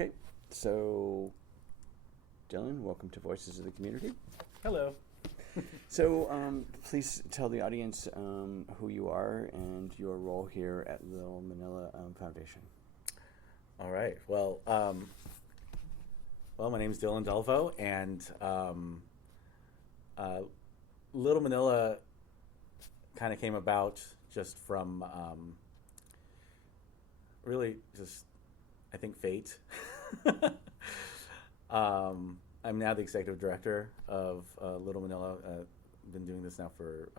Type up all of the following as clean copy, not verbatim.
Okay, so Dillon, welcome to Voices of the Community. Hello. So please tell the audience who you are and your role here at Little Manila Foundation. All right. Well, my name is Dillon Delvo, and Little Manila kind of came about just from really just, I think, fate. I'm now the executive director of Little Manila. Been doing this now for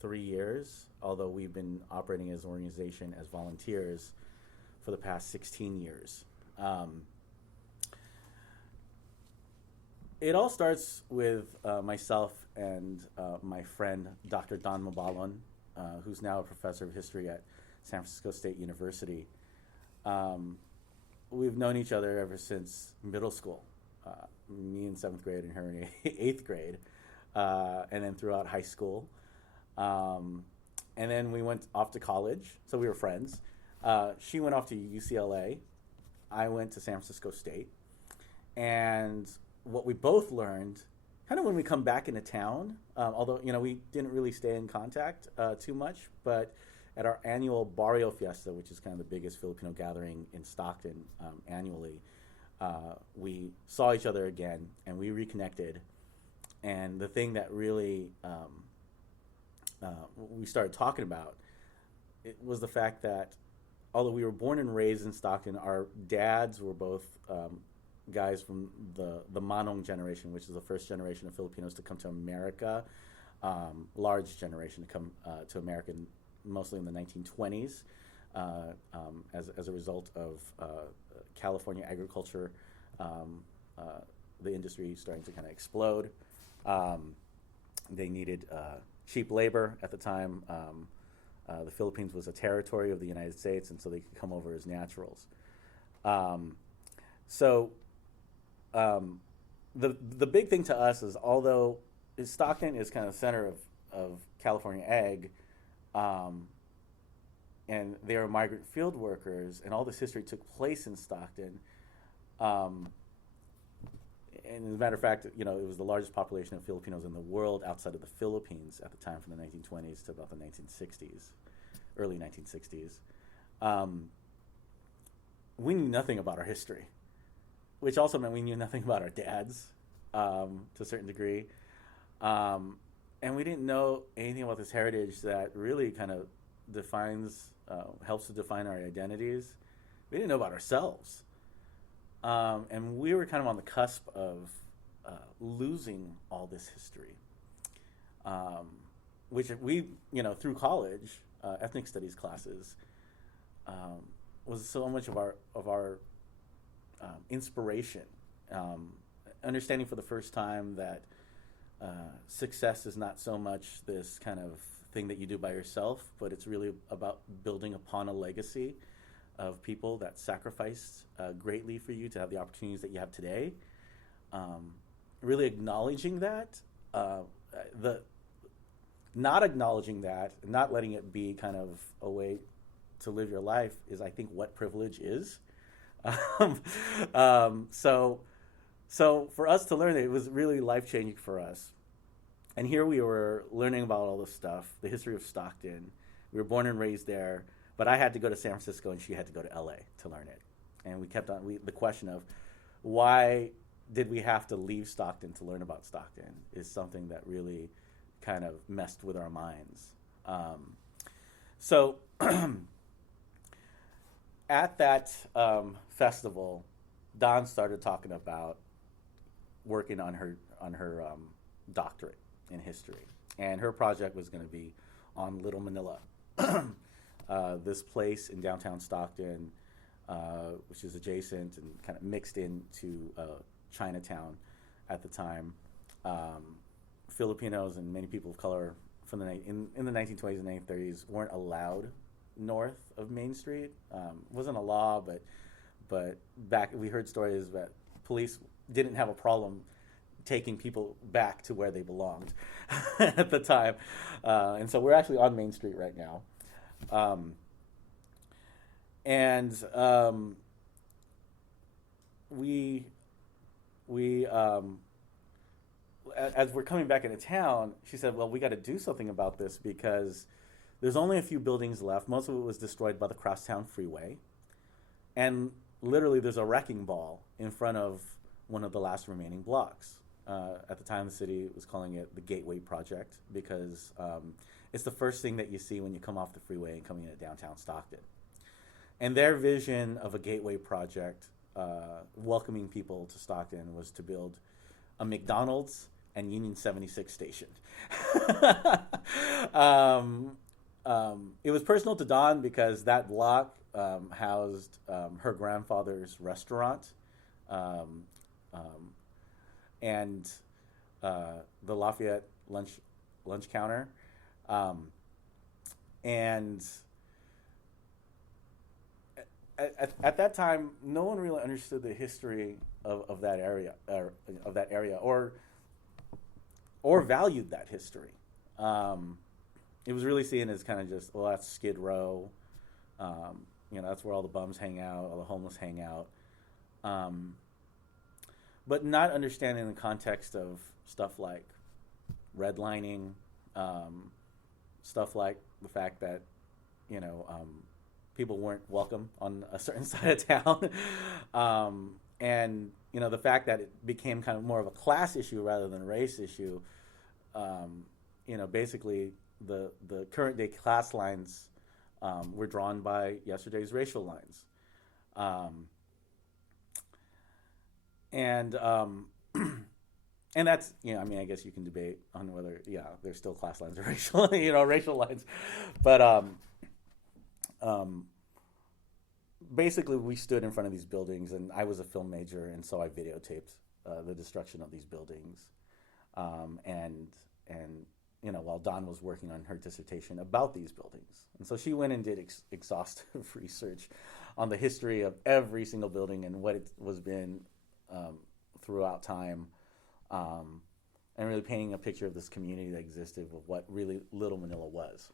3 years, although we've been operating as an organization as volunteers for the past 16 years. It all starts with myself and my friend, Dr. Don Mabalon, who's now a professor of history at San Francisco State University. We've known each other ever since middle school. Me in 7th grade and her in 8th grade, and then throughout high school. And then we went off to college, so we were friends. She went off to UCLA. I went to San Francisco State. And what we both learned, kind of when we come back into town, although we didn't really stay in contact too much, but at our annual Barrio Fiesta, which is kind of the biggest Filipino gathering in Stockton annually, we saw each other again and we reconnected. And the thing that really we started talking about was the fact that although we were born and raised in Stockton, our dads were both guys from the Manong generation, which is the first generation of Filipinos to come to America, large generation to come to America mostly in the 1920s as a result of California agriculture, the industry starting to kind of explode. They needed cheap labor at the time. The Philippines was a territory of the United States, and so they could come over as naturals. So the big thing to us is, although Stockton is kind of the center of California ag, and they are migrant field workers, and all this history took place in Stockton. And as a matter of fact, it was the largest population of Filipinos in the world outside of the Philippines at the time, from the 1920s to about the 1960s, early 1960s. We knew nothing about our history, which also meant we knew nothing about our dads to a certain degree. And we didn't know anything about this heritage that really kind of helps to define our identities. We didn't know about ourselves. And we were kind of on the cusp of losing all this history, which we, through college, ethnic studies classes, was so much of our inspiration. Understanding for the first time that success is not so much this kind of thing that you do by yourself, but it's really about building upon a legacy of people that sacrificed greatly for you to have the opportunities that you have today. Really acknowledging that, not acknowledging that, not letting it be kind of a way to live your life is, I think, what privilege is. So for us to learn it was really life-changing for us. And here we were learning about all this stuff, the history of Stockton. We were born and raised there, but I had to go to San Francisco and she had to go to LA to learn it. And we kept on, the question of why did we have to leave Stockton to learn about Stockton is something that really kind of messed with our minds. So at that festival, Dawn started talking about working on her doctorate in history, and her project was going to be on Little Manila, this place in downtown Stockton, which is adjacent and kind of mixed into Chinatown at the time. Filipinos and many people of color from in the 1920s and 1930s weren't allowed north of Main Street. Wasn't a law, but back we heard stories that police didn't have a problem taking people back to where they belonged at the time. And so we're actually on Main Street right now. we as we're coming back into town, she said, well, we got to do something about this because there's only a few buildings left. Most of it was destroyed by the Crosstown Freeway. And literally there's a wrecking ball in front of one of the last remaining blocks. At the time, the city was calling it the Gateway Project because it's the first thing that you see when you come off the freeway and coming into downtown Stockton. And their vision of a gateway project welcoming people to Stockton was to build a McDonald's and Union 76 station. It was personal to Dawn because that block housed her grandfather's restaurant and the Lafayette lunch counter. And at that time, no one really understood the history of that area, or valued that history. It was really seen as kind of just, well, that's Skid Row. That's where all the bums hang out, all the homeless hang out. But not understanding the context of stuff like redlining, stuff like the fact that, people weren't welcome on a certain side of town. And, the fact that it became kind of more of a class issue rather than a race issue, basically the current day class lines were drawn by yesterday's racial lines. And that's, I guess you can debate on whether, there's still class lines or racial lines. But basically we stood in front of these buildings, and I was a film major, and so I videotaped the destruction of these buildings. While Dawn was working on her dissertation about these buildings. And so she went and did exhaustive research on the history of every single building and what it was been throughout time, and really painting a picture of this community that existed of what really Little Manila was.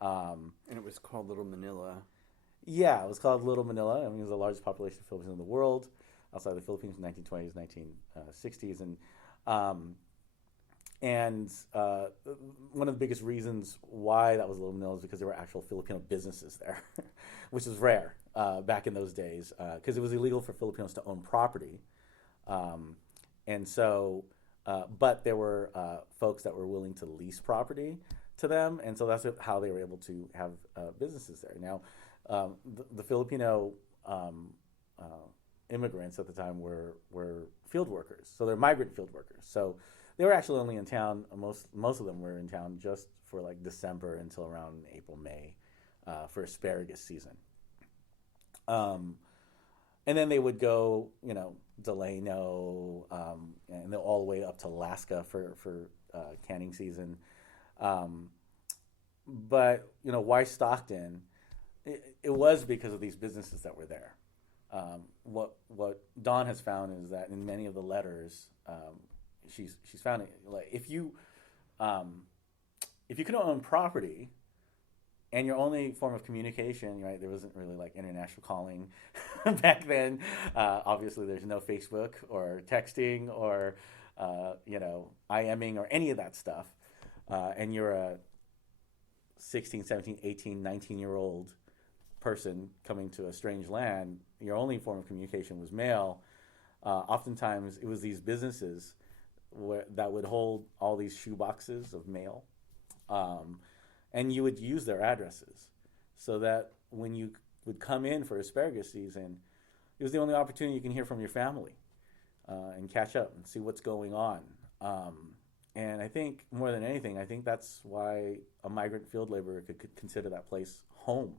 And it was called Little Manila. Yeah, it was called Little Manila. It was the largest population of Filipinos in the world, outside the Philippines in the 1920s, 1960s. And one of the biggest reasons why that was Little Manila is because there were actual Filipino businesses there, which is rare back in those days, because it was illegal for Filipinos to own property. But there were folks that were willing to lease property to them, and so that's how they were able to have businesses there. Now, the Filipino immigrants at the time were field workers, so they're migrant field workers. So they were actually only in town. Most of them were in town just for like December until around April, May, for asparagus season. And then they would go, Delano, and all the way up to Alaska for canning season. But why Stockton? It was because of these businesses that were there. What Dawn has found is that in many of the letters, she's found it, like if you couldn't own property, and your only form of communication, right? There wasn't really like international calling back then. Obviously, there's no Facebook or texting or IMing or any of that stuff. And you're a 16, 17, 18, 19-year-old person coming to a strange land. Your only form of communication was mail. Oftentimes, it was these businesses that would hold all these shoe boxes of mail. And you would use their addresses so that when you would come in for asparagus season, it was the only opportunity you can hear from your family and catch up and see what's going on. And I think more than anything, I think that's why a migrant field laborer could consider that place home,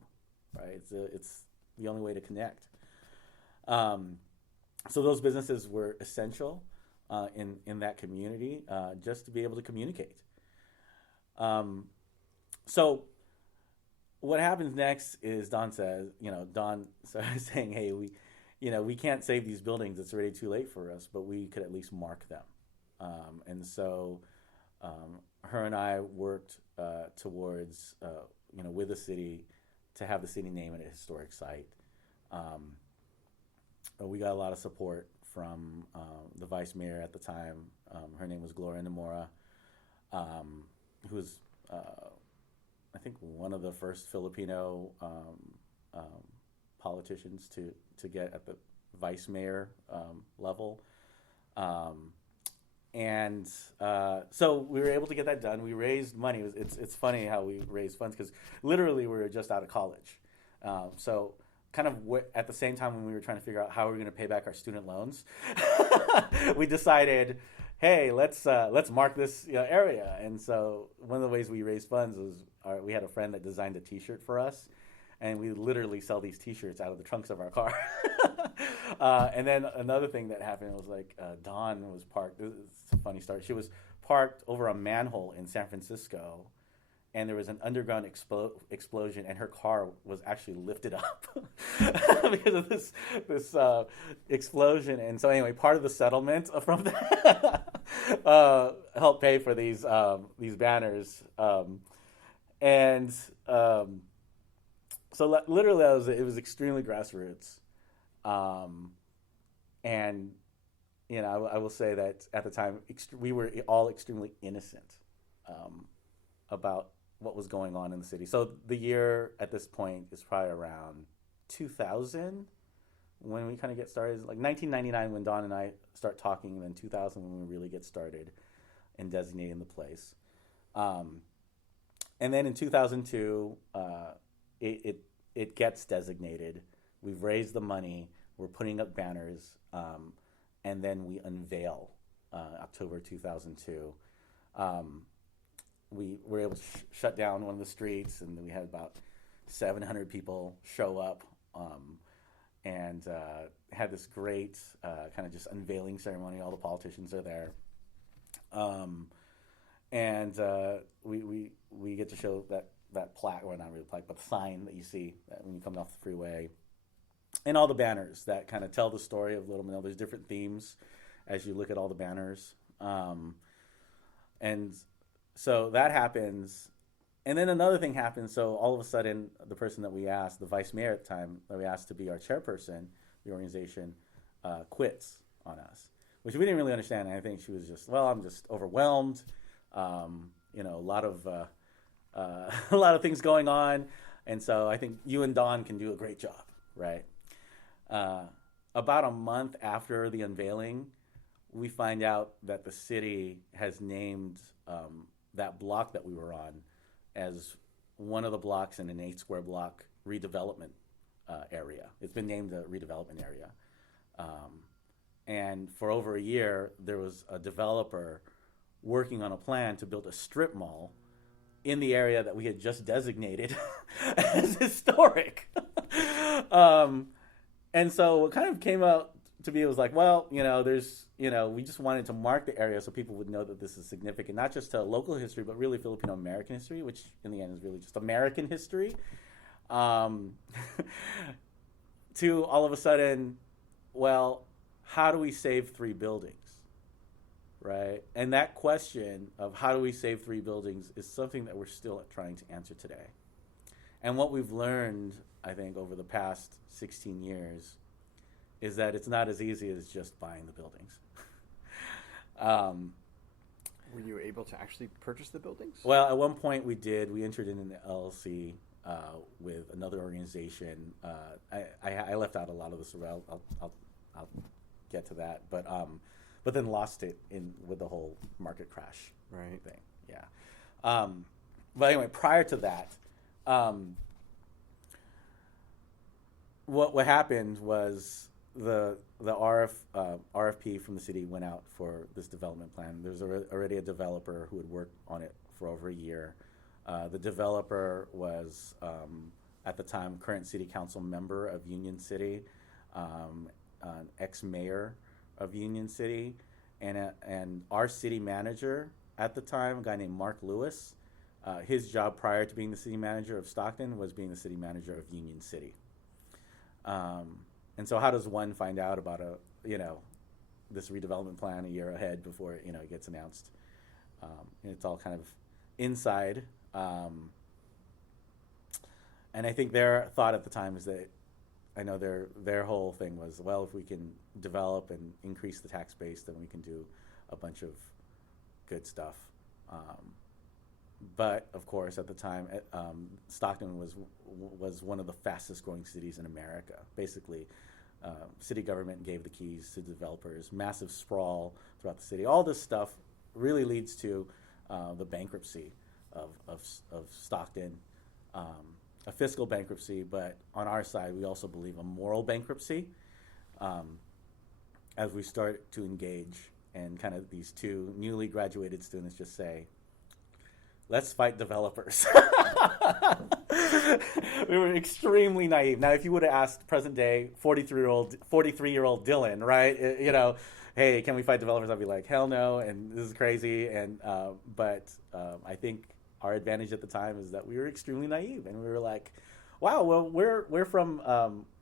right? It's the only way to connect. So those businesses were essential in that community just to be able to communicate. So what happens next is Dawn started saying, hey, we can't save these buildings. It's already too late for us, but we could at least mark them. And so her and I worked towards, with the city to have the city name at a historic site. we got a lot of support from the vice mayor at the time. Her name was Gloria Namora, who was, I think, one of the first Filipino politicians to get at the vice mayor level. And so we were able to get that done. We raised money. It's funny how we raised funds because literally we were just out of college. So kind of at the same time when we were trying to figure out how we were going to pay back our student loans, we decided, hey, let's mark this area. And so one of the ways we raised funds was we had a friend that designed a T-shirt for us, and we literally sell these T-shirts out of the trunks of our car. And then another thing that happened was Dawn was parked. It's a funny story. She was parked over a manhole in San Francisco, and there was an underground explosion, and her car was actually lifted up because of this explosion. And so anyway, part of the settlement from that helped pay for these banners. So literally, it was extremely grassroots. And I will say that at the time we were all extremely innocent about what was going on in the city. So the year at this point is probably around 2000 when we kind of get started. Like 1999 when Dawn and I start talking, and then 2000 when we really get started in designating the place. And then in 2002, it gets designated. We've raised the money. We're putting up banners, and then we unveil October 2002. We were able to shut down one of the streets, and we had about 700 people show up, and had this great kind of just unveiling ceremony. All the politicians are there, and we get to show that plaque, or not really plaque, but the sign that you see when you come off the freeway. And all the banners that kind of tell the story of Little Manila. There's different themes as you look at all the banners. And so that happens. And then another thing happens. So all of a sudden, the person that we asked, the vice mayor at the time, that we asked to be our chairperson, the organization, quits on us, which we didn't really understand. And I think she was just, I'm just overwhelmed. A lot of things going on. And so I think you and Dawn can do a great job, right? About a month after the unveiling, we find out that the city has named that block that we were on as one of the blocks in an 8-square block redevelopment area. It's been named a redevelopment area. And for over a year, there was a developer working on a plan to build a strip mall in the area that we had just designated as historic. And so what kind of came out to be, it was like, we just wanted to mark the area so people would know that this is significant, not just to local history, but really Filipino American history, which in the end is really just American history. To all of a sudden, how do we save 3 buildings, right? And that question of how do we save 3 buildings is something that we're still trying to answer today. And what we've learned, I think, over the past 16 years is that it's not as easy as just buying the buildings. Were you able to actually purchase the buildings? Well, at one point we did. We entered in an LLC with another organization. I left out a lot of this. I'll get to that. But then lost it with the whole market crash thing. Yeah. But anyway, prior to that, what happened was the RFP from the city went out for this development plan. There was already a developer who had worked on it for over a year. The developer was, at the time, current city council member of Union City, an ex-mayor of Union City, and our city manager at the time, a guy named Mark Lewis. His job prior to being the city manager of Stockton was being the city manager of Union City. And so how does one find out about this redevelopment plan a year ahead before it gets announced? It's all kind of inside. And I think their thought at the time is that I know their whole thing was, well, if we can develop and increase the tax base, then we can do a bunch of good stuff. But of course, at the time, Stockton was one of the fastest growing cities in America. Basically, city government gave the keys to developers, massive sprawl throughout the city. All this stuff really leads to the bankruptcy of Stockton, a fiscal bankruptcy, but on our side, we also believe a moral bankruptcy, as we start to engage, and kind of these two newly graduated students just say, let's fight developers. We were extremely naive. Now, if you would have asked present day 43-year-old Dillon, right? Hey, can we fight developers? I'd be like, hell no, and this is crazy. And but I think our advantage at the time is that we were extremely naive, and we were like, wow, well, we're from,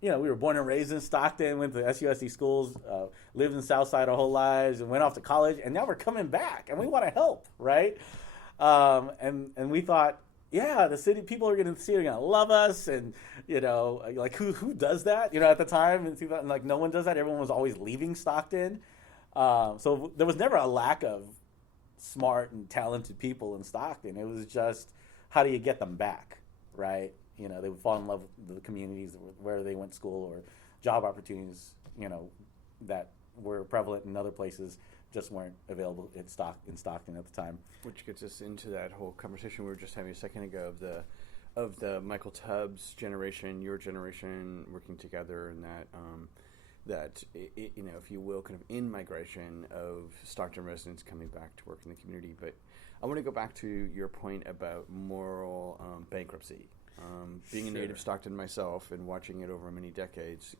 we were born and raised in Stockton, went to SUSC schools, lived in Southside our whole lives, and went off to college, and now we're coming back, and we want to help, right? And we thought, yeah, the city people are going to love us, and like who does that? At the time in 2000, like no one does that. Everyone was always leaving Stockton, so there was never a lack of smart and talented people in Stockton. It was just, how do you get them back, right? They would fall in love with the communities where they went to school, or job opportunities, that were prevalent in other places just weren't available in Stockton at the time. Which gets us into that whole conversation we were just having a second ago of the Michael Tubbs generation, your generation working together, and that if you will, kind of in-migration of Stockton residents coming back to work in the community. But I want to go back to your point about moral bankruptcy. Being Sure. a native Stockton myself and watching it over many decades,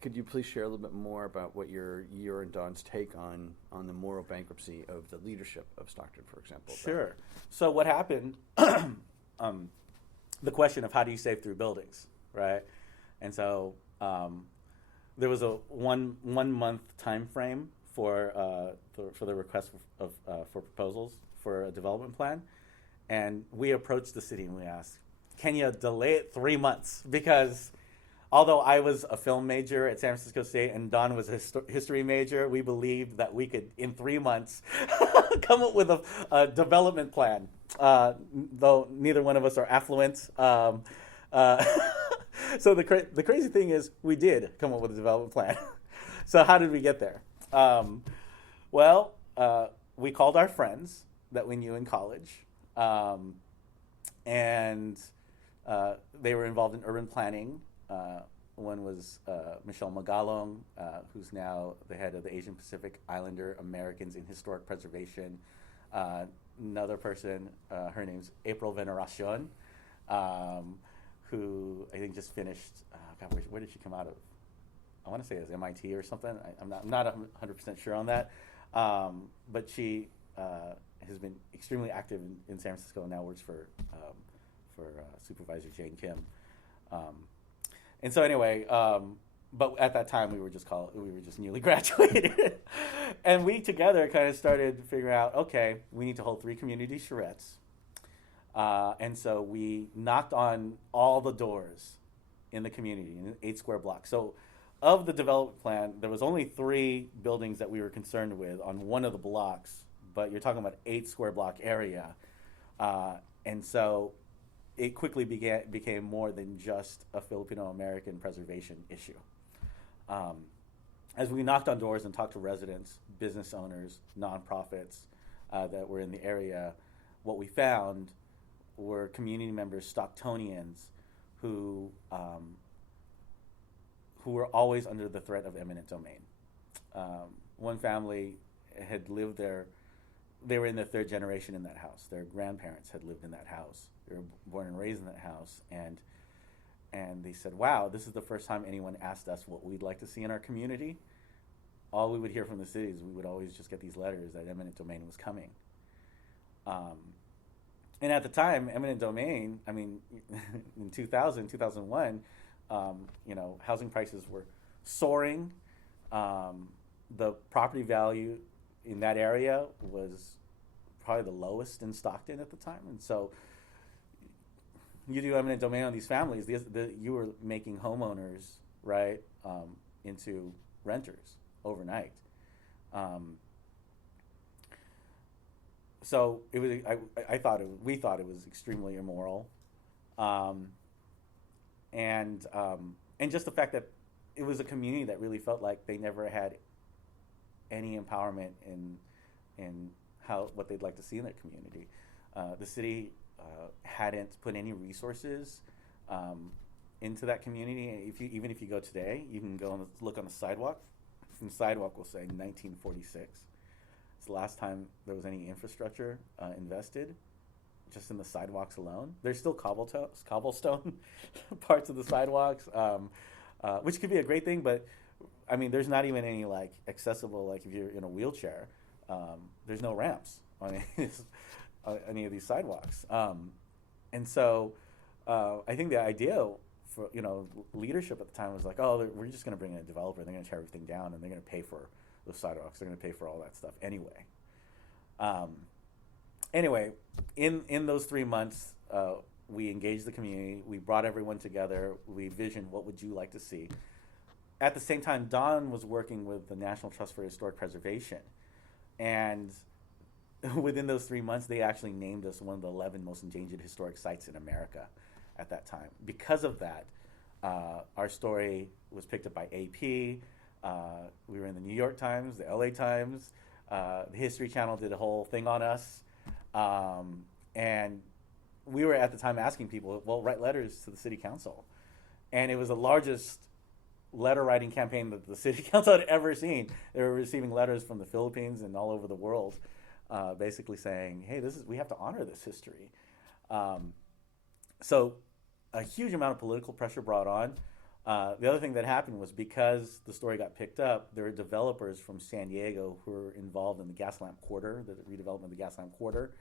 could you please share a little bit more about what your and Don's take on the moral bankruptcy of the leadership of Stockton, for example? Sure. So what happened, the question of how do you save through buildings, right? And so there was a one month time frame for the request for proposals for a development plan. And we approached the city and we asked, can you delay it 3 months? Because although I was a film major at San Francisco State and Don was a history major, we believed that we could, in 3 months, come up with a development plan, though neither one of us are affluent. So the crazy thing is we did come up with a development plan. So how did we get there? We called our friends that we knew in college, and they were involved in urban planning. One was Michelle Magalong, who's now the head of the Asian Pacific Islander Americans in Historic Preservation. Another person, her name's April Veneracion, who I think just finished, where did she come out of? I want to say it was MIT or something. I'm not 100% sure on that. But she has been extremely active in San Francisco and now works for Supervisor Jane Kim. And so anyway, but at that time we were just newly graduated, and we together kind of started figuring out, okay, we need to hold 3 community charrettes, and so we knocked on all the doors in the community in an 8 square block. So of the development plan, there was only 3 buildings that we were concerned with on one of the blocks, but you're talking about 8 square block area, and so it quickly became more than just a Filipino American preservation issue. As we knocked on doors and talked to residents, business owners, nonprofits that were in the area, what we found were community members, Stocktonians, who were always under the threat of eminent domain. One family had lived there. They were in their 3rd generation in that house. Their grandparents had lived in that house. They were born and raised in that house, and they said, wow, this is the first time anyone asked us what we'd like to see in our community. All we would hear from the city is we would always just get these letters that eminent domain was coming. And at the time, eminent domain, I mean, in 2000, 2001, housing prices were soaring. The property value in that area was probably the lowest in Stockton at the time. And so you do eminent domain on these families, you were making homeowners, right, into renters overnight. So it was. We thought it was extremely immoral, and just the fact that it was a community that really felt like they never had any empowerment in what they'd like to see in their community. The city hadn't put any resources into that community. Even if you go today, you can go and look on the sidewalk, and the sidewalk will say 1946. It's the last time there was any infrastructure invested, just in the sidewalks alone. There's still cobblestone parts of the sidewalks, which could be a great thing, but I mean, there's not even any like accessible, like if you're in a wheelchair, there's no ramps on any of these sidewalks. And so I think the idea for, leadership at the time was like, oh, we're just going to bring in a developer, they're going to tear everything down, and they're going to pay for those sidewalks, they're going to pay for all that stuff anyway. Anyway, in those 3 months, we engaged the community, we brought everyone together, we visioned what would you like to see. At the same time, Don was working with the National Trust for Historic Preservation, and within those 3 months, they actually named us one of the 11 most endangered historic sites in America at that time. Because of that, our story was picked up by AP. We were in the New York Times, the LA Times. The History Channel did a whole thing on us. And we were at the time asking people, well, write letters to the city council. And it was the largest letter writing campaign that the city council had ever seen. They were receiving letters from the Philippines and all over the world, basically saying, hey, we have to honor this history. So a huge amount of political pressure brought on. The other thing that happened was because the story got picked up, there were developers from San Diego who were involved in the Gaslamp Quarter, the redevelopment of the Gaslamp Quarter,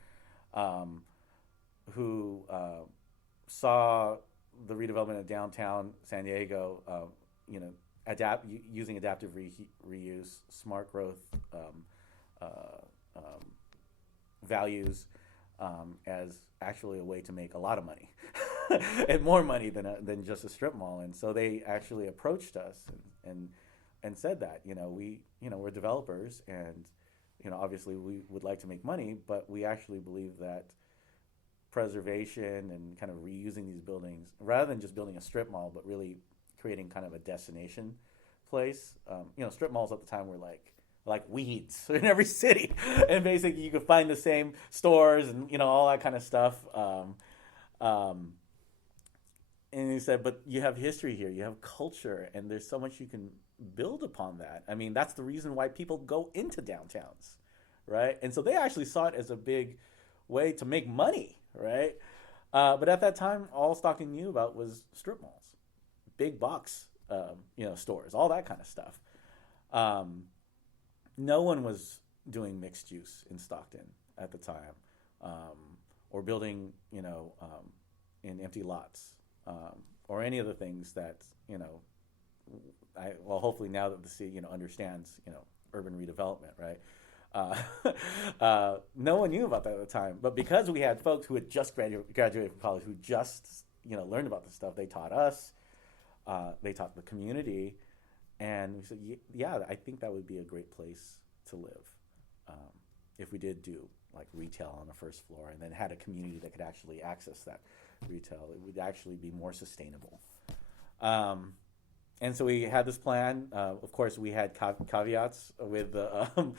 who saw the redevelopment of downtown San Diego, using adaptive reuse, smart growth values as actually a way to make a lot of money and more money than just a strip mall. And so they actually approached us and said that, we're developers, and obviously we would like to make money, but we actually believe that preservation and kind of reusing these buildings, rather than just building a strip mall, but really creating kind of a destination place. Strip malls at the time were like weeds in every city, and basically you could find the same stores and all that kind of stuff. And he said, but you have history here, you have culture, and there's so much you can build upon that. I mean, that's the reason why people go into downtowns, right? And so they actually saw it as a big way to make money, right? But at that time, all Stockton knew about was strip malls, big box, stores, all that kind of stuff. No one was doing mixed use in Stockton at the time, or building, in empty lots, or any of the things that, hopefully now that the city, understands, urban redevelopment, right? No one knew about that at the time, but because we had folks who had just graduated from college, who just, learned about this stuff, they taught us, they taught the community, and we said, yeah, I think that would be a great place to live if we did do like retail on the first floor, and then had a community that could actually access that retail. It would actually be more sustainable. And so we had this plan. Of course, we had caveats with the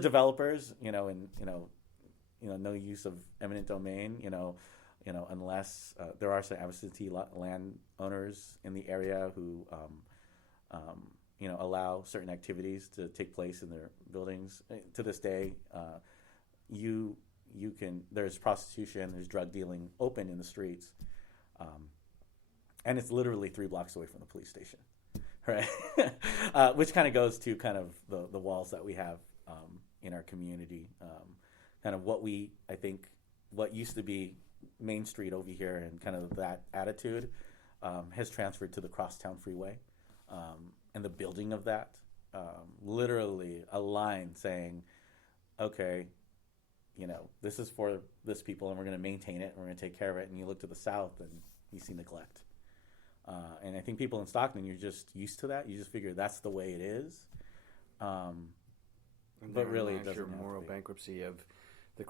developers. No use of eminent domain. Unless there are some absentee landowners in the area who allow certain activities to take place in their buildings. To this day, there's prostitution, there's drug dealing open in the streets, and it's literally 3 blocks away from the police station, right? Which kind of goes to kind of the walls that we have in our community, kind of what used to be Main Street over here, and kind of that attitude has transferred to the Crosstown Freeway. And the building of that, literally a line saying, okay, this is for this people, and we're going to maintain it, and we're going to take care of it. And you look to the south, and you see neglect. And I think people in Stockton, you're just used to that. You just figure that's the way it is. But really, it doesn't your have moral to be. bankruptcy of the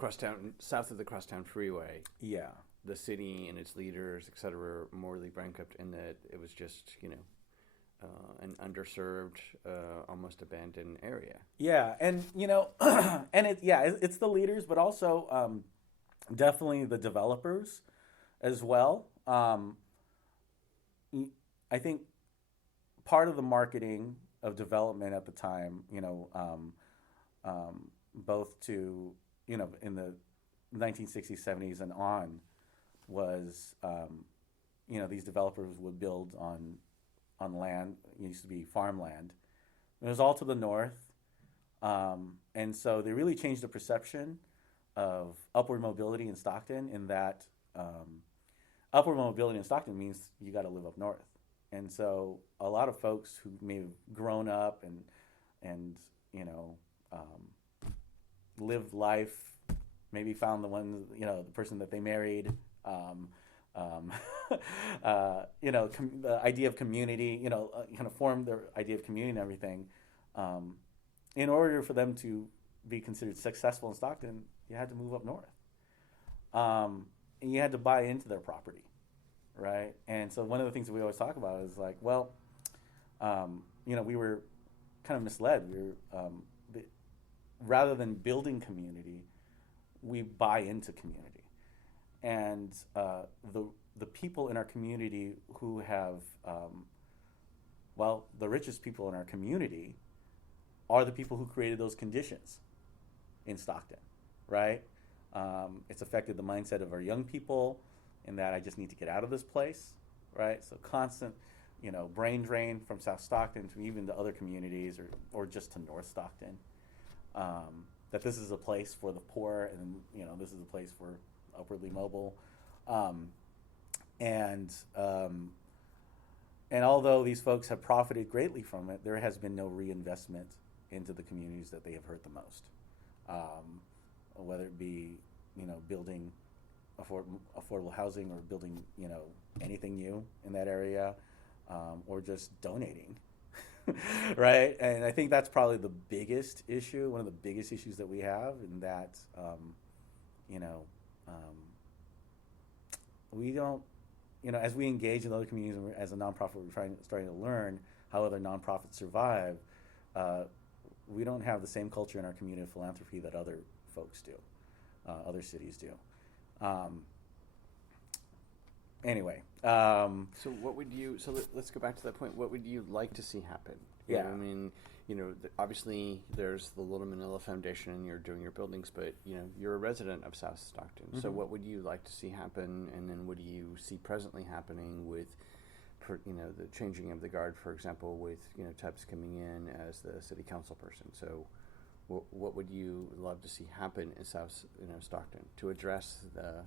south of the Crosstown Freeway. Yeah. The city and its leaders, et cetera, were morally bankrupt, in that it was just, an underserved, almost abandoned area. Yeah, and it's the leaders, but also definitely the developers as well. I think part of the marketing of development at the time, both to in the 1960s, 70s, and on, was these developers would build on land. It used to be farmland. It was all to the north, and so they really changed the perception of upward mobility in Stockton. In that, upward mobility in Stockton means you got to live up north, and so a lot of folks who may have grown up and lived life, maybe found the person that they married. The idea of community, kind of formed their idea of community and everything. In order for them to be considered successful in Stockton, you had to move up north. And you had to buy into their property, right? And so one of the things that we always talk about is like, well, we were kind of misled. We were, rather than building community, we buy into community. And the people in our community who have, the richest people in our community are the people who created those conditions in Stockton, right? It's affected the mindset of our young people in that I just need to get out of this place, right? So constant, brain drain from South Stockton to even to other communities or just to North Stockton. That this is a place for the poor, and this is a place for upwardly mobile, and although these folks have profited greatly from it, there has been no reinvestment into the communities that they have hurt the most, whether it be building affordable housing or building anything new in that area, or just donating. Right, and I think that's probably the biggest issue, one of the biggest issues that we have, in that we don't, as we engage in other communities and as a nonprofit, we're starting to learn how other nonprofits survive. We don't have the same culture in our community of philanthropy that other folks do, other cities do. Anyway. So what would you? So let's go back to that point. What would you like to see happen? Yeah. I mean, obviously there's the Little Manila Foundation, and you're doing your buildings, but you're a resident of South Stockton. Mm-hmm. So what would you like to see happen, and then what do you see presently happening with, the changing of the guard, for example, with Tubbs coming in as the city council person? So what would you love to see happen in South Stockton to address the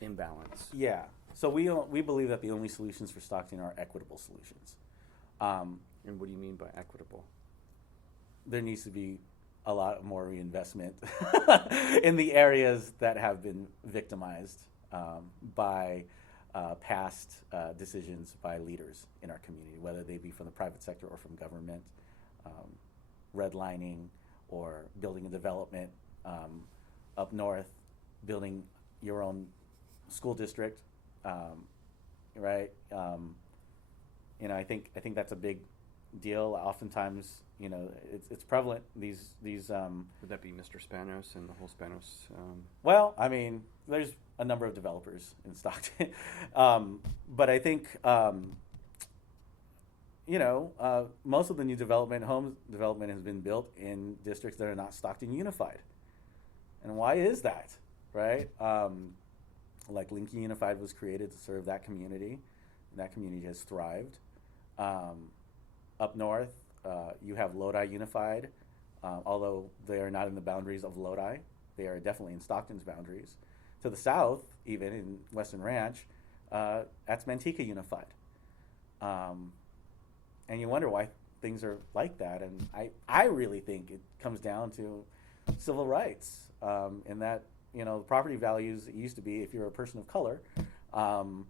imbalance? Yeah. So we believe that the only solutions for Stockton are equitable solutions. And what do you mean by equitable? There needs to be a lot more reinvestment in the areas that have been victimized by past decisions by leaders in our community, whether they be from the private sector or from government, redlining or building a development up north, building your own school district, right? I think that's a big deal. Oftentimes, it's prevalent. These would that be Mr. Spanos and the whole Spanos? Well, I mean, there's a number of developers in Stockton, but I think most of the new home development has been built in districts that are not Stockton unified. And why is that, right? Like Lincoln Unified was created to serve that community, and that community has thrived. Up north, you have Lodi Unified, although they are not in the boundaries of Lodi. They are definitely in Stockton's boundaries. To the south, even in Western Ranch, that's Manteca Unified. And you wonder why things are like that. And I really think it comes down to civil rights, in that, the property values, it used to be, if you're a person of color, um,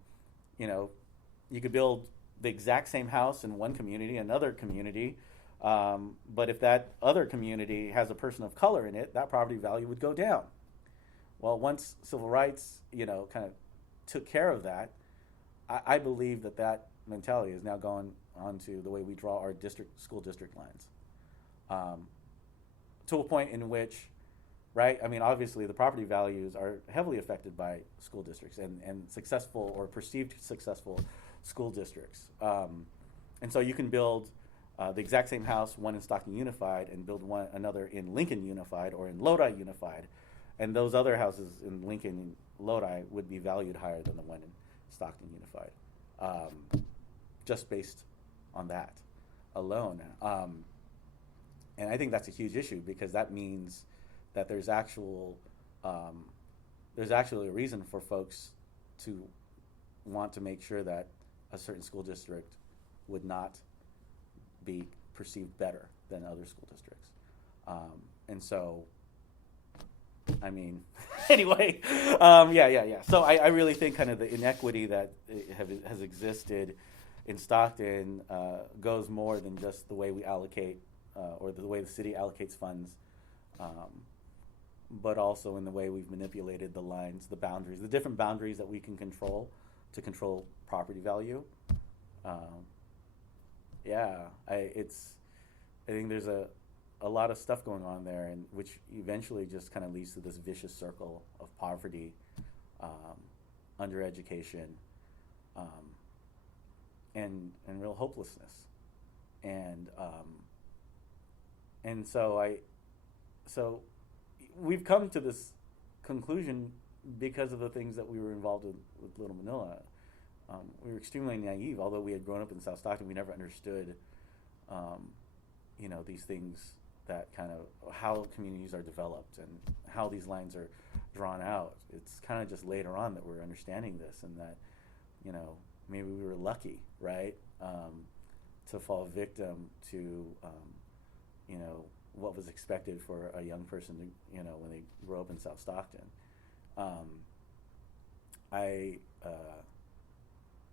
you know, you could build the exact same house in one community, another community, but if that other community has a person of color in it, that property value would go down. Well, once civil rights, kind of took care of that, I believe that mentality is now going on to the way we draw our school district lines, to a point in which, right? I mean, obviously, the property values are heavily affected by school districts and successful or perceived successful school districts. And so you can build the exact same house, one in Stockton Unified, and build another in Lincoln Unified or in Lodi Unified, and those other houses in Lincoln and Lodi would be valued higher than the one in Stockton Unified, just based on that alone. And I think that's a huge issue, because that means that there's actually a reason for folks to want to make sure that a certain school district would not be perceived better than other school districts. And so, I mean, anyway, yeah. So I really think kind of the inequity that has existed in Stockton goes more than just the way we allocate or the way the city allocates funds, but also in the way we've manipulated the lines, the boundaries, the different boundaries that we can control to control property value. I think there's a lot of stuff going on there, and which eventually just kind of leads to this vicious circle of poverty, undereducation, and real hopelessness. And so we've come to this conclusion because of the things that we were involved with Little Manila. We were extremely naive. Although we had grown up in South Stockton, we never understood, these things, that kind of how communities are developed and how these lines are drawn out. It's kind of just later on that we're understanding this, and that, maybe we were lucky, right, to fall victim to, what was expected for a young person to, when they grow up in South Stockton.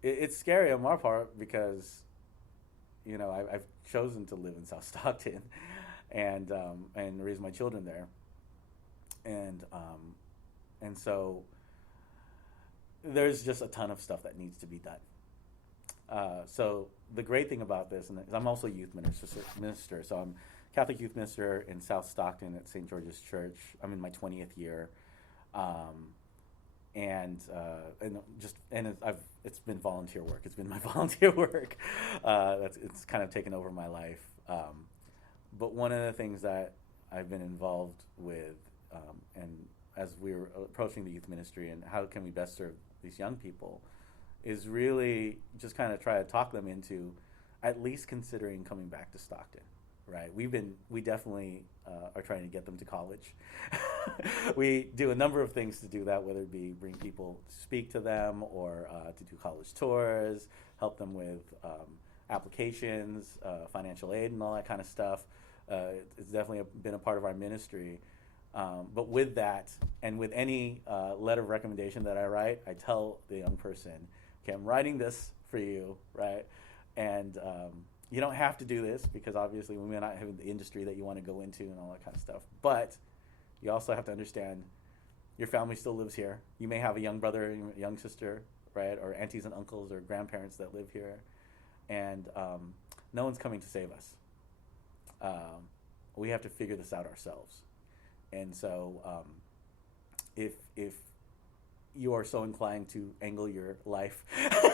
It's scary on my part, because, I've chosen to live in South Stockton, and raise my children there, and so there's just a ton of stuff that needs to be done. So the great thing about this, and I'm also a youth minister, so I'm Catholic youth minister in South Stockton at St. George's Church. I'm in my 20th year, it's been volunteer work. It's been my volunteer work. It's kind of taken over my life. But one of the things that I've been involved with, and as we were approaching the youth ministry and how can we best serve these young people, is really just kind of try to talk them into at least considering coming back to Stockton. Right, we definitely are trying to get them to college. We do a number of things to do that, whether it be bring people to speak to them, or to do college tours, help them with applications, financial aid, and all that kind of stuff. It's definitely been a part of our ministry. But with that, and with any letter of recommendation that I write, I tell the young person, okay, I'm writing this for you, right? And you don't have to do this, because obviously we may not have the industry that you want to go into and all that kind of stuff. But you also have to understand your family still lives here. You may have a young brother, a young sister, right? Or aunties and uncles or grandparents that live here. And no one's coming to save us. We have to figure this out ourselves. And so if you are so inclined to angle your life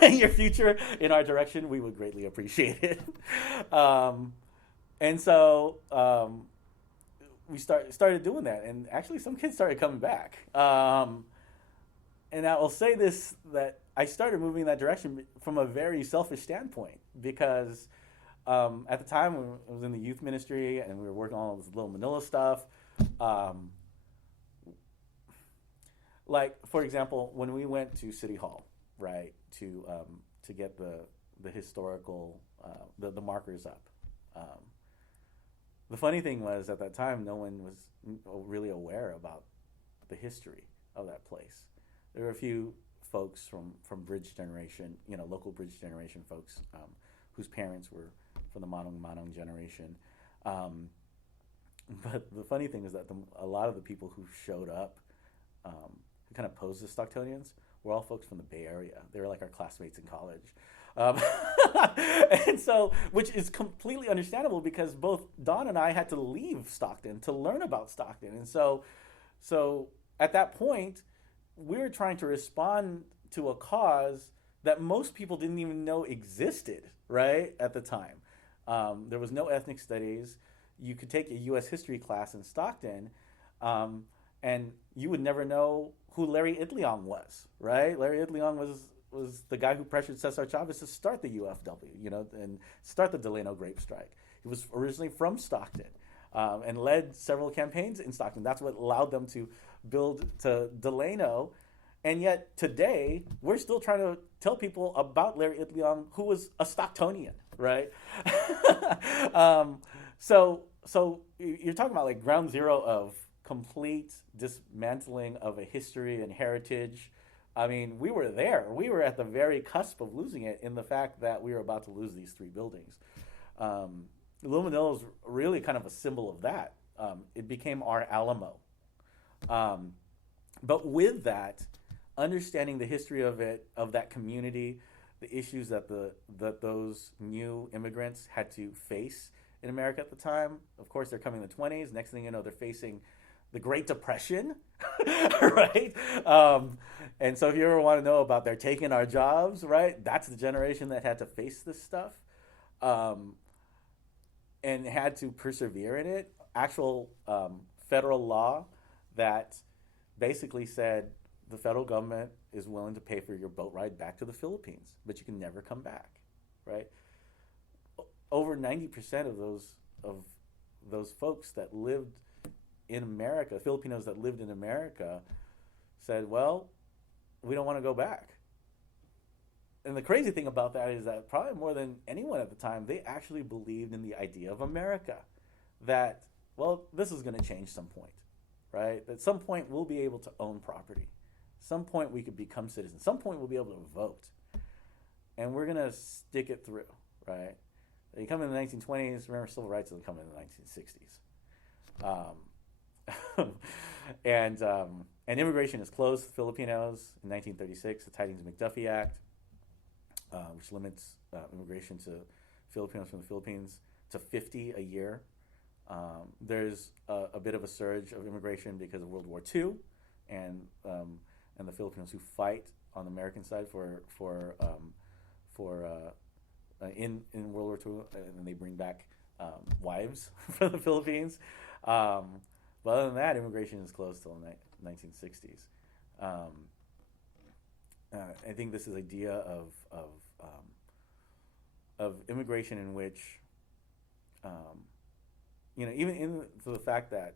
and your future in our direction, we would greatly appreciate it. And so we started doing that, and actually some kids started coming back. And I will say this, that I started moving in that direction from a very selfish standpoint, because at the time I was in the youth ministry and we were working on all this Little Manila stuff. Like, for example, when we went to City Hall, right, to get the historical, the markers up, the funny thing was at that time, no one was really aware about the history of that place. There were a few folks from Bridge Generation, local Bridge Generation folks, whose parents were from the Manong generation. But the funny thing is that a lot of the people who showed up, who kind of posed as Stocktonians, were all folks from the Bay Area. They were like our classmates in college. Um, and so, which is completely understandable because both Don and I had to leave Stockton to learn about Stockton. And so at that point, we were trying to respond to a cause that most people didn't even know existed, right, at the time. There was no ethnic studies. You could take a U.S. history class in Stockton, and you would never know who Larry Idleong was, right? Larry Idleong was the guy who pressured Cesar Chavez to start the UFW, and start the Delano grape strike. He was originally from Stockton, and led several campaigns in Stockton. That's what allowed them to build to Delano. And yet today, we're still trying to tell people about Larry Idleong, who was a Stocktonian, right? So you're talking about like ground zero of complete dismantling of a history and heritage. I mean, we were there. We were at the very cusp of losing it in the fact that we were about to lose these three buildings. Little Manila is really kind of a symbol of that. It became our Alamo. But with that, understanding the history of it, of that community, the issues that those new immigrants had to face in America at the time. Of course, they're coming in the 20s. Next thing you know, they're facing the Great Depression, right? And so if you ever want to know about they're taking our jobs, right? That's the generation that had to face this stuff, and had to persevere in it. Actual federal law that basically said the federal government is willing to pay for your boat ride back to the Philippines, but you can never come back, right? Over 90% of those folks that lived in America, Filipinos that lived in America, said, well, we don't want to go back. And the crazy thing about that is that probably more than anyone at the time, they actually believed in the idea of America, that, well, this is going to change some point, right? At some point, we'll be able to own property. Some point, we could become citizens. Some point, we'll be able to vote. And we're going to stick it through, right? They come in the 1920s. Remember, civil rights didn't come in the 1960s. And immigration is closed to Filipinos in 1936, the Tidings-McDuffie Act, which limits immigration to Filipinos from the Philippines to 50 a year. There's a bit of a surge of immigration because of World War II, and the Filipinos who fight on the American side in World War II, and they bring back wives from the Philippines. But other than that, immigration is closed till the 1960s. I think this is idea of immigration in which, even in for the fact that,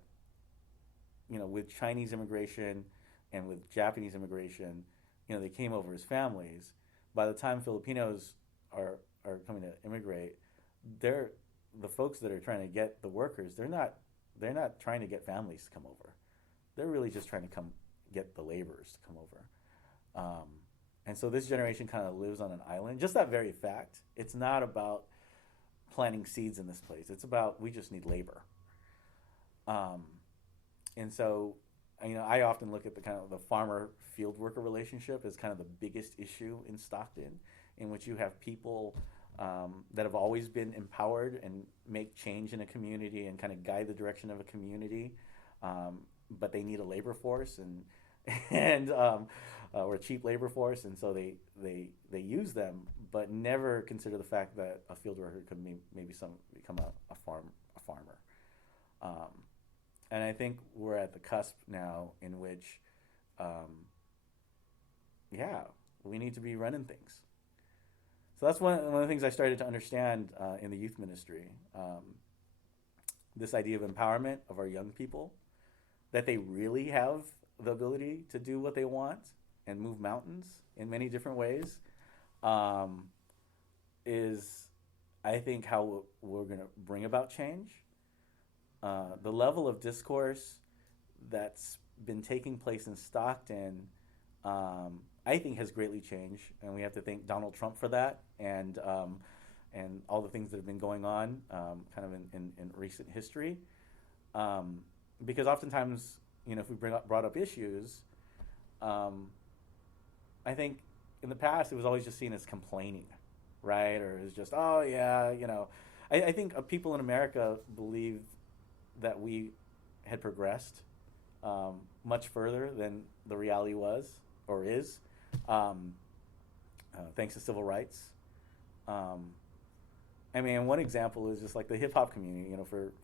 with Chinese immigration and with Japanese immigration, they came over as families. By the time Filipinos are coming to immigrate, the folks that are trying to get the workers, they're not trying to get families to come over. They're really just trying to get the laborers to come over. And so this generation kind of lives on an island. Just that very fact. It's not about planting seeds in this place. It's about, we just need labor. And so, I often look at the kind of the farmer field worker relationship as kind of the biggest issue in Stockton, in which you have people that have always been empowered and make change in a community and kind of guide the direction of a community, but they need a labor force or a cheap labor force, and so they use them, but never consider the fact that a field worker could maybe become a farmer. And I think we're at the cusp now in which, we need to be running things. So that's one of the things I started to understand in the youth ministry. This idea of empowerment of our young people, that they really have the ability to do what they want and move mountains in many different ways, is, I think, how we're going to bring about change. the level of discourse that's been taking place in Stockton, I think, has greatly changed, and we have to thank Donald Trump for that, and all the things that have been going on, kind of in recent history, because oftentimes, if we brought up issues, I think in the past it was always just seen as complaining, right? Or it was just, oh yeah, I think people in America believe that we had progressed much further than the reality was or is, thanks to civil rights. One example is just like the hip hop community.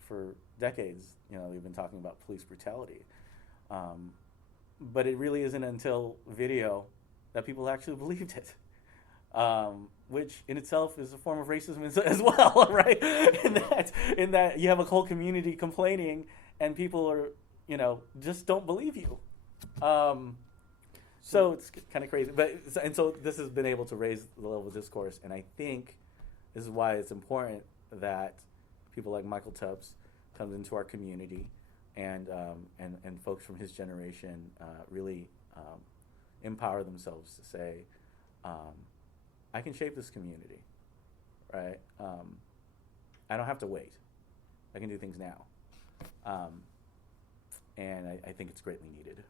For decades, we've been talking about police brutality, but it really isn't until video that people actually believed it, which in itself is a form of racism as well, right? In that you have a whole community complaining, and people are, just don't believe you. So it's kind of crazy, so this has been able to raise the level of discourse, and I think this is why it's important that people like Michael Tubbs comes into our community, and folks from his generation really empower themselves to say, I can shape this community, right? I don't have to wait. I can do things now. And I think it's greatly needed.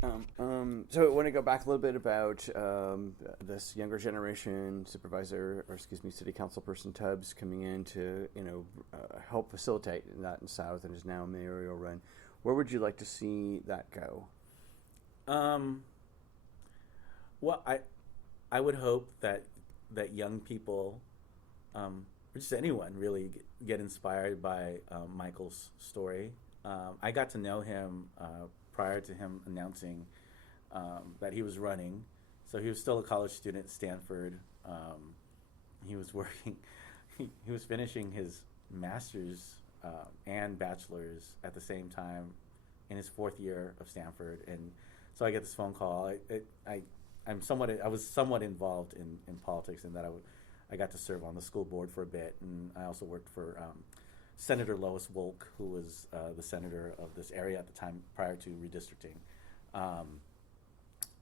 So I want to go back a little bit about this younger generation city council person Tubbs coming in to help facilitate that in the South, and is now a mayoral run. Where would you like to see that go? Well, I would hope that young people, or just anyone really, get inspired by Michael's story. I got to know him prior to him announcing that he was running. So he was still a college student at Stanford. He was working. He was finishing his master's and bachelor's at the same time in his fourth year of Stanford, and so I get this phone call. I was somewhat involved in politics, in that I got to serve on the school board for a bit, and I also worked for Senator Lois Wolk, who was the senator of this area at the time prior to redistricting.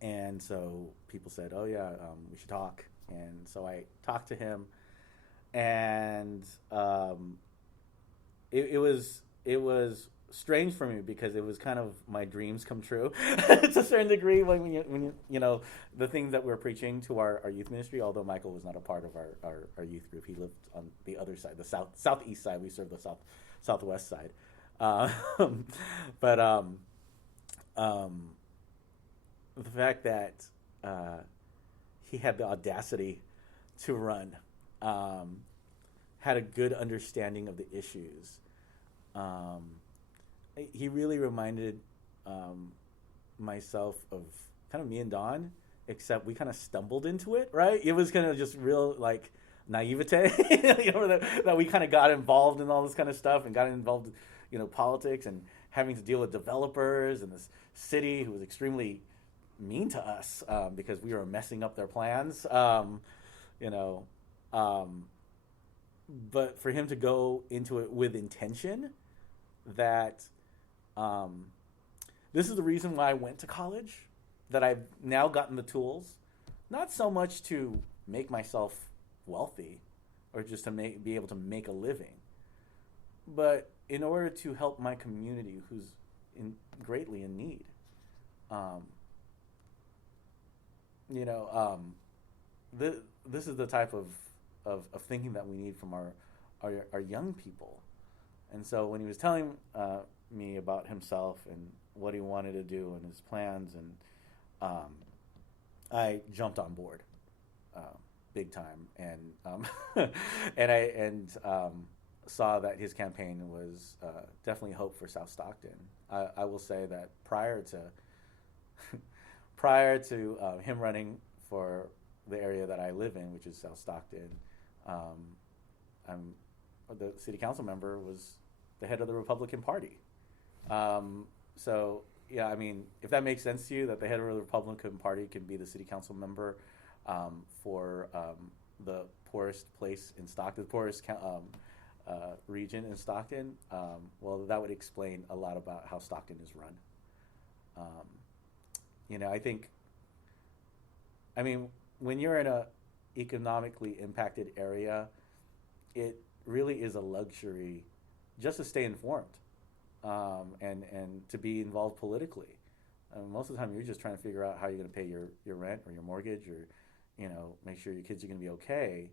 And so people said, oh yeah, we should talk. And so I talked to him, and it was strange for me, because it was kind of my dreams come true to a certain degree when you the things that we're preaching to our youth ministry. Although Michael was not a part of our youth group, he lived on the other side, the southeast side. We served the southwest side, but the fact that he had the audacity to run, had a good understanding of the issues. He really reminded myself of kind of me and Don, except we kind of stumbled into it, right? It was kind of just real, like, naivete, that we kind of got involved in all this kind of stuff, and got involved in, politics, and having to deal with developers and this city who was extremely mean to us because we were messing up their plans, but for him to go into it with intention, that this is the reason why I went to college, that I've now gotten the tools, not so much to make myself wealthy or just to be able to make a living, but in order to help my community who's greatly in need. This is the type of thinking that we need from our young people. And so when he was telling me about himself and what he wanted to do and his plans, and I jumped on board big time, and and saw that his campaign was definitely hope for South Stockton. I will say that prior to him running for the area that I live in, which is South Stockton, the city council member was the head of the Republican Party. So yeah, if that makes sense to you, that the head of the Republican Party can be the city council member for the poorest place in Stockton, the poorest region in Stockton, well, that would explain a lot about how Stockton is run. Um, I mean, when you're in a economically impacted area, it really is a luxury just to stay informed, and to be involved politically. Most of the time, you're just trying to figure out how you're going to pay your rent or your mortgage, or make sure your kids are going to be okay.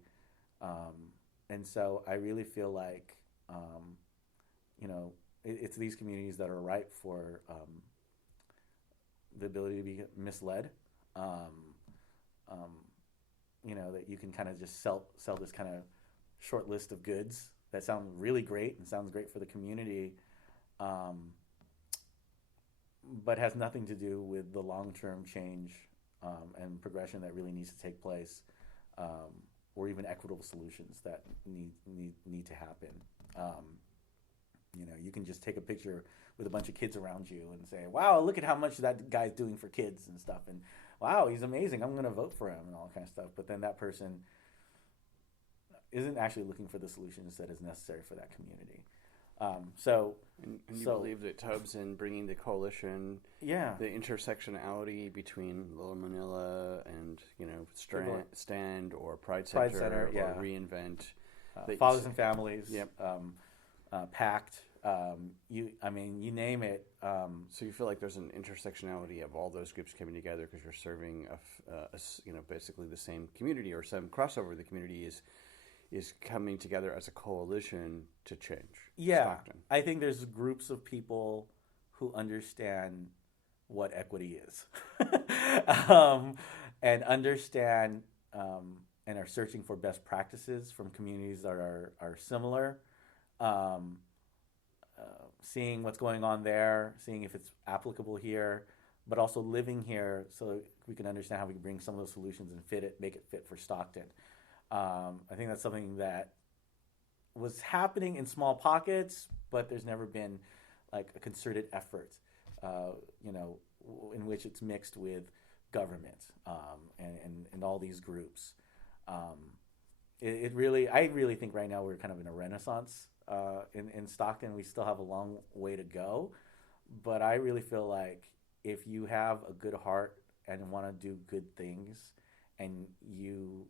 Um, and so I really feel like it's these communities that are ripe for the ability to be misled. Um, um, that you can kind of just sell this kind of short list of goods that sound really great and sounds great for the community, um, but has nothing to do with the long-term change and progression that really needs to take place, or even equitable solutions that need to happen. Um, you can just take a picture with a bunch of kids around you and say, "Wow, look at how much that guy's doing for kids and stuff," and "Wow, he's amazing. I'm going to vote for him," and all that kind of stuff. But then that person isn't actually looking for the solutions that is necessary for that community. And you believe that Tubbs in bringing the coalition, yeah, the intersectionality between Little Manila and Stand or Pride Center, yeah, or Reinvent, Fathers and Families, yep, Pact, you name it. So you feel like there's an intersectionality of all those groups coming together because you're serving basically the same community, or some crossover of the community is coming together as a coalition to change. Yeah, Stockton. I think there's groups of people who understand what equity is, and understand and are searching for best practices from communities that are similar. Seeing what's going on there, seeing if it's applicable here, but also living here so we can understand how we can bring some of those solutions and make it fit for Stockton. I think that's something that was happening in small pockets, but there's never been like a concerted effort, in which it's mixed with government, and all these groups. I really think right now we're kind of in a renaissance in Stockton. We still have a long way to go, but I really feel like if you have a good heart and want to do good things, and you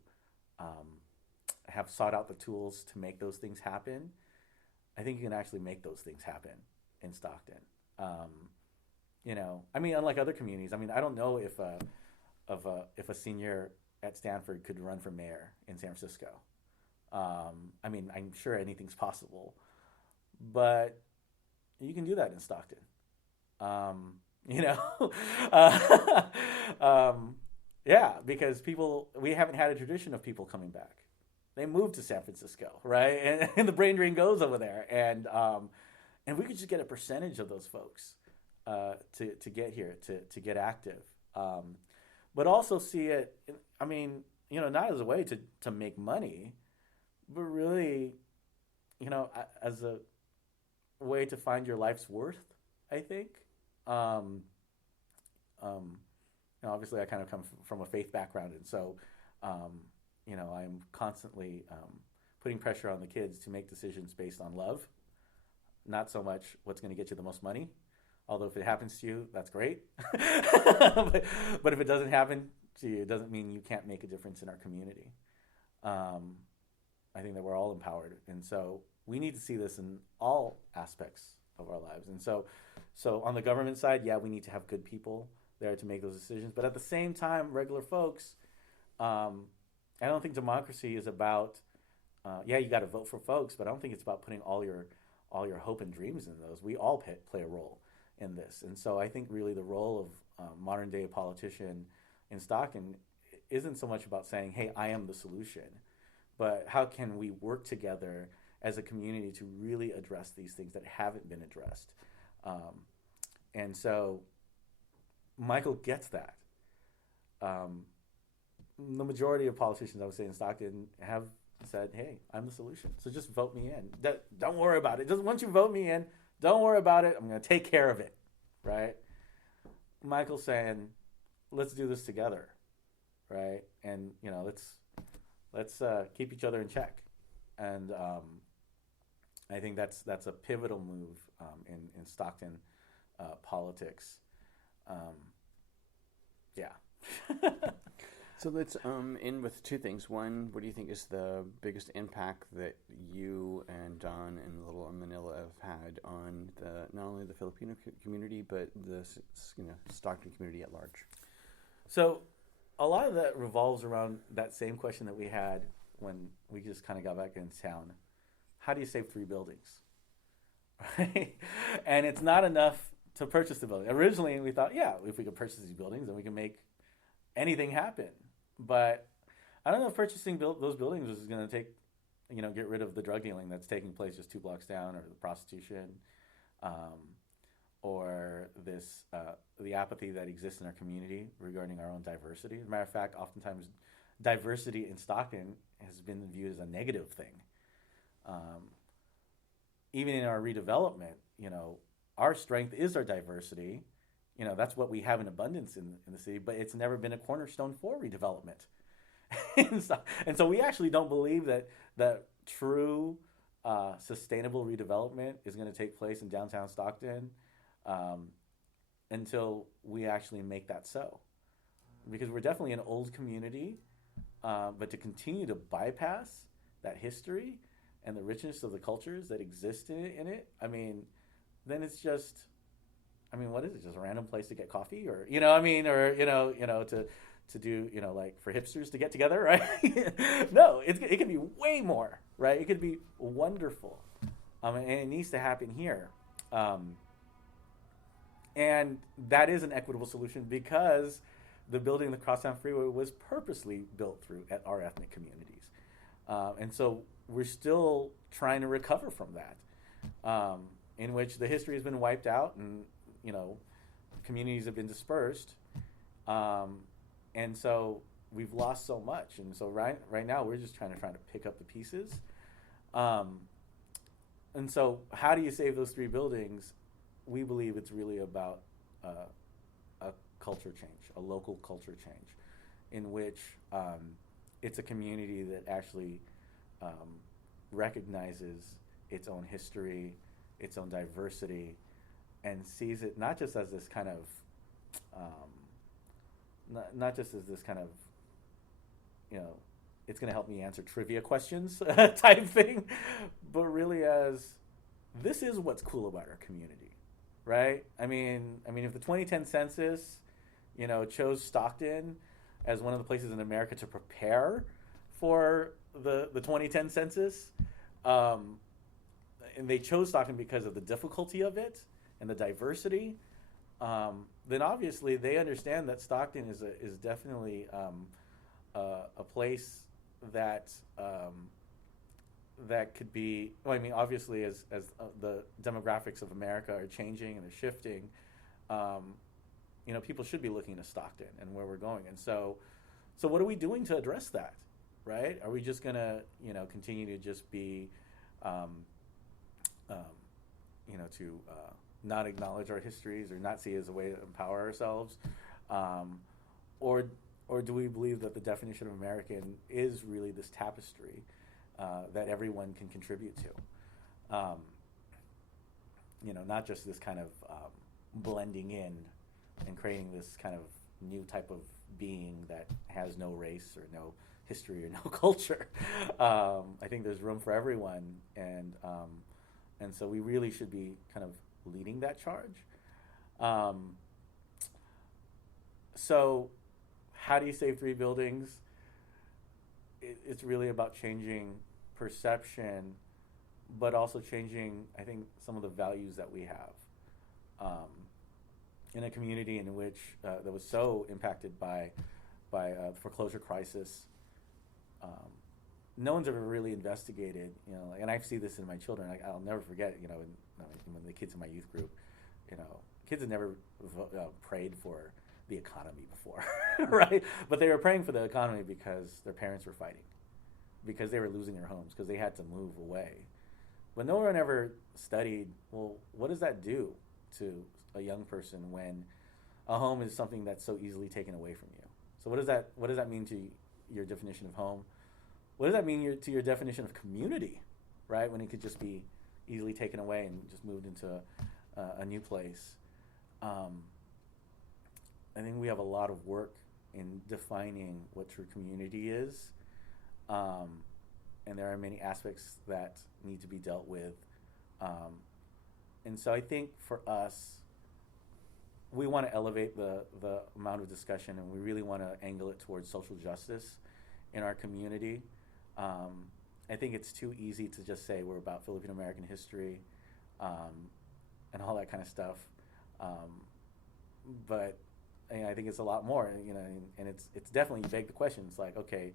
have sought out the tools to make those things happen, I think you can actually make those things happen in Stockton. Unlike other communities, I don't know if a senior at Stanford could run for mayor in San Francisco. I'm sure anything's possible, but you can do that in Stockton. Yeah, because we haven't had a tradition of people coming back. They moved to San Francisco, right? And the brain drain goes over there, and we could just get a percentage of those folks to get here, to get active, but also see it. Not as a way to make money, but really, as a way to find your life's worth. I think. Obviously, I kind of come from a faith background, and so, I'm constantly putting pressure on the kids to make decisions based on love, not so much what's going to get you the most money. Although if it happens to you, that's great. but if it doesn't happen to you, it doesn't mean you can't make a difference in our community. I think that we're all empowered, and so we need to see this in all aspects of our lives. And so on the government side, yeah, we need to have good people there to make those decisions. But at the same time, regular folks, I don't think democracy is about, you got to vote for folks, but I don't think it's about putting all your hope and dreams in those. We all play a role in this. And so I think really the role of modern day politician in Stockton isn't so much about saying, hey, I am the solution, but how can we work together as a community to really address these things that haven't been addressed. And so Michael gets that. The majority of politicians, I would say, in Stockton have said, hey, I'm the solution. So just vote me in. Don't worry about it. Just once you vote me in, don't worry about it. I'm going to take care of it, right? Michael's saying, let's do this together, right? And, let's keep each other in check. And I think that's a pivotal move in Stockton politics. Um, yeah. So let's end with two things. One, what do you think is the biggest impact that you and Don and Little Manila have had on not only the Filipino community but the Stockton community at large? So a lot of that revolves around that same question that we had when we just kind of got back in town. How do you save 3 buildings? Right? And it's not enough to purchase the building. Originally, we thought, yeah, if we could purchase these buildings, then we can make anything happen. But I don't know if purchasing those buildings is going to take, get rid of the drug dealing that's taking place just 2 blocks down, or the prostitution, or this the apathy that exists in our community regarding our own diversity. As a matter of fact, oftentimes diversity in Stockton has been viewed as a negative thing. Even in our redevelopment, our strength is our diversity. That's what we have in abundance in the city, but it's never been a cornerstone for redevelopment. and so we actually don't believe that true sustainable redevelopment is going to take place in downtown Stockton until we actually make that so. Because we're definitely an old community, but to continue to bypass that history and the richness of the cultures that exist in it, then it's just, what is it? Just a random place to get coffee, or to do, like for hipsters to get together, right? No, it could be way more, right? It could be wonderful, and it needs to happen here, and that is an equitable solution because the building the Crosstown Freeway was purposely built through at our ethnic communities, and so we're still trying to recover from that, in which the history has been wiped out and communities have been dispersed, and so we've lost so much. And so right now we're just trying to pick up the pieces. And so how do you save those 3 buildings? We believe it's really about a culture change, a local culture change, in which it's a community that actually recognizes its own history, its own diversity, and sees it not just as this kind of, not just as this kind of, it's going to help me answer trivia questions type thing, but really as this is what's cool about our community, right? If the 2010 census, chose Stockton as one of the places in America to prepare for the 2010 census, and they chose Stockton because of the difficulty of it and the diversity, then obviously they understand that Stockton is definitely a place that that could be. Obviously, as the demographics of America are changing and are shifting, people should be looking to Stockton and where we're going. And so what are we doing to address that? Right? Are we just gonna continue to just be to not acknowledge our histories or not see it as a way to empower ourselves, or do we believe that the definition of American is really this tapestry that everyone can contribute to? Not just this kind of blending in and creating this kind of new type of being that has no race or no history or no culture. I think there's room for everyone, and so we really should be kind of leading that charge. So how do you save 3 buildings? It's really about changing perception, but also changing, I think, some of the values that we have. In a community in which that was so impacted by the foreclosure crisis, no one's ever really investigated, and I see this in my children. I'll never forget, when the kids in my youth group, kids had never prayed for the economy before, right? But they were praying for the economy because their parents were fighting, because they were losing their homes, because they had to move away. But no one ever studied, well, what does that do to a young person when a home is something that's so easily taken away from you? So what does that mean to your definition of home? What does that mean to your definition of community, right? When it could just be easily taken away and just moved into a new place. I think we have a lot of work in defining what true community is. And there are many aspects that need to be dealt with. And so I think for us, we want to elevate the amount of discussion, and we really want to angle it towards social justice in our community. I think it's too easy to just say we're about Filipino American history and all that kind of stuff. But I think it's a lot more, and it's definitely, you beg the question. It's like, okay,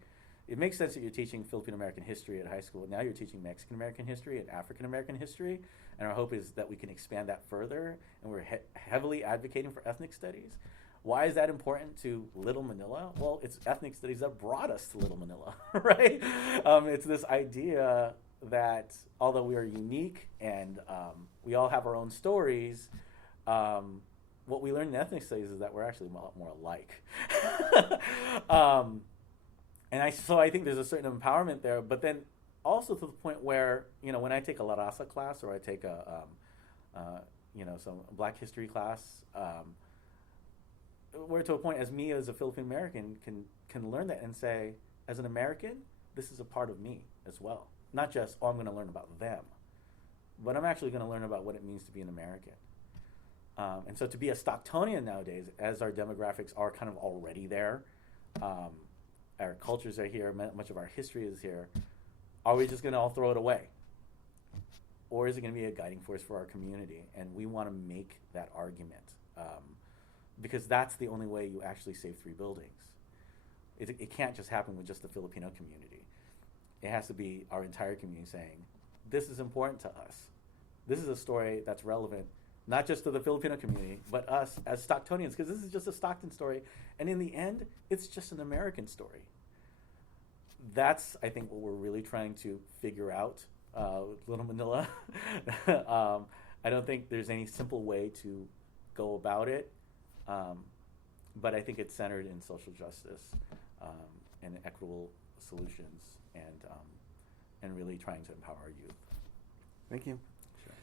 it makes sense that you're teaching Filipino American history at high school. Now you're teaching Mexican American history and African American history, and our hope is that we can expand that further, and we're heavily advocating for ethnic studies. Why is that important to Little Manila? Well, it's ethnic studies that brought us to Little Manila, right? It's this idea that although we are unique and we all have our own stories, what we learn in ethnic studies is that we're actually a lot more alike. So I think there's a certain empowerment there, but then also to the point where, when I take a La Raza class or I take some Black history class, we're to a point as me as a Filipino American can learn that and say, as an American, this is a part of me as well. Not just, I'm going to learn about them, but I'm actually going to learn about what it means to be an American. And so to be a Stocktonian nowadays, as our demographics are kind of already there, our cultures are here, much of our history is here, are we just going to all throw it away? Or is it going to be a guiding force for our community? And we want to make that argument because that's the only way you actually save 3 buildings. It can't just happen with just the Filipino community. It has to be our entire community saying, this is important to us. This is a story that's relevant, not just to the Filipino community, but us as Stocktonians, because this is just a Stockton story. And in the end, it's just an American story. That's, I think, what we're really trying to figure out with Little Manila. I don't think there's any simple way to go about it, but I think it's centered in social justice and equitable solutions and really trying to empower our youth. Thank you. Sure.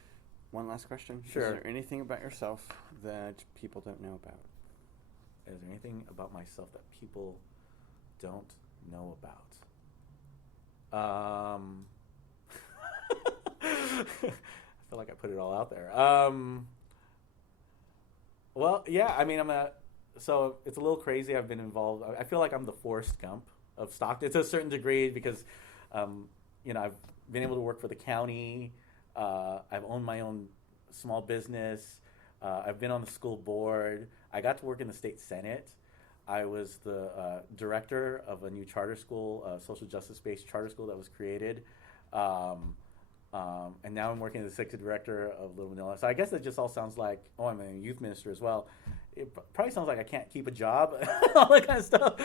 One last question. Sure. Is there anything about yourself that people don't know about? Is there anything about myself that people don't know about? I feel like I put it all out there. Well, yeah, I mean, so it's a little crazy. I've been involved. I feel like I'm the Forrest Gump of Stockton to a certain degree because, I've been able to work for the county. I've owned my own small business. I've been on the school board. I got to work in the state senate. I was the director of a new charter school, social justice-based charter school that was created. And now I'm working as the executive director of Little Manila. So I guess it just all sounds like, I'm a youth minister as well. It probably sounds like I can't keep a job, all that kind of stuff.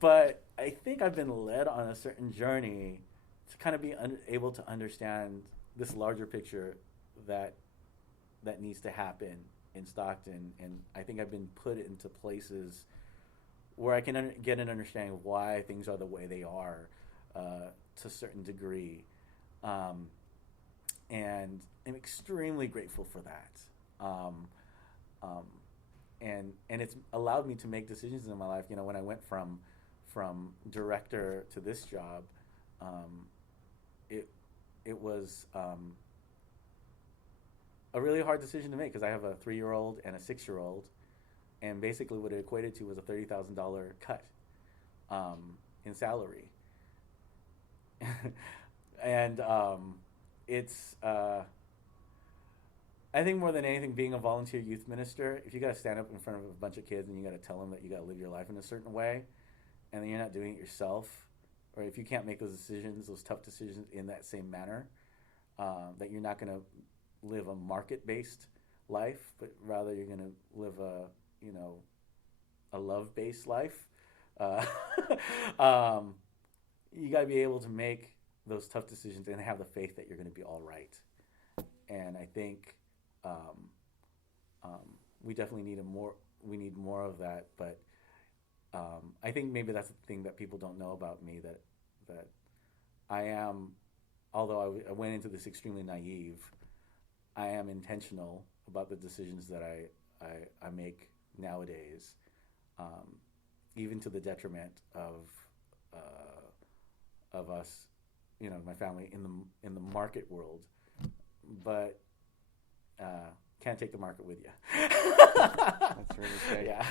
But I think I've been led on a certain journey to kind of be able to understand this larger picture that needs to happen in Stockton. And I think I've been put into places where I can get an understanding of why things are the way they are to a certain degree. And I'm extremely grateful for that. And it's allowed me to make decisions in my life. When I went from director to this job, it was a really hard decision to make because I have a 3-year-old and a 6-year-old, and basically what it equated to was a $30,000 cut in salary. And it's I think more than anything, being a volunteer youth minister, if you got to stand up in front of a bunch of kids and you got to tell them that you got to live your life in a certain way, and then you're not doing it yourself, or if you can't make those decisions, those tough decisions in that same manner, that you're not going to live a market-based life, but rather you're going to live a love-based life. You got to be able to make those tough decisions and have the faith that you're going to be all right. And I think we definitely need more of that. But I think maybe that's the thing that people don't know about me, that I am, although I went into this extremely naive, I am intentional about the decisions that I make nowadays, even to the detriment of us, my family in the market world, but can't take the market with you. That's really great. Yeah.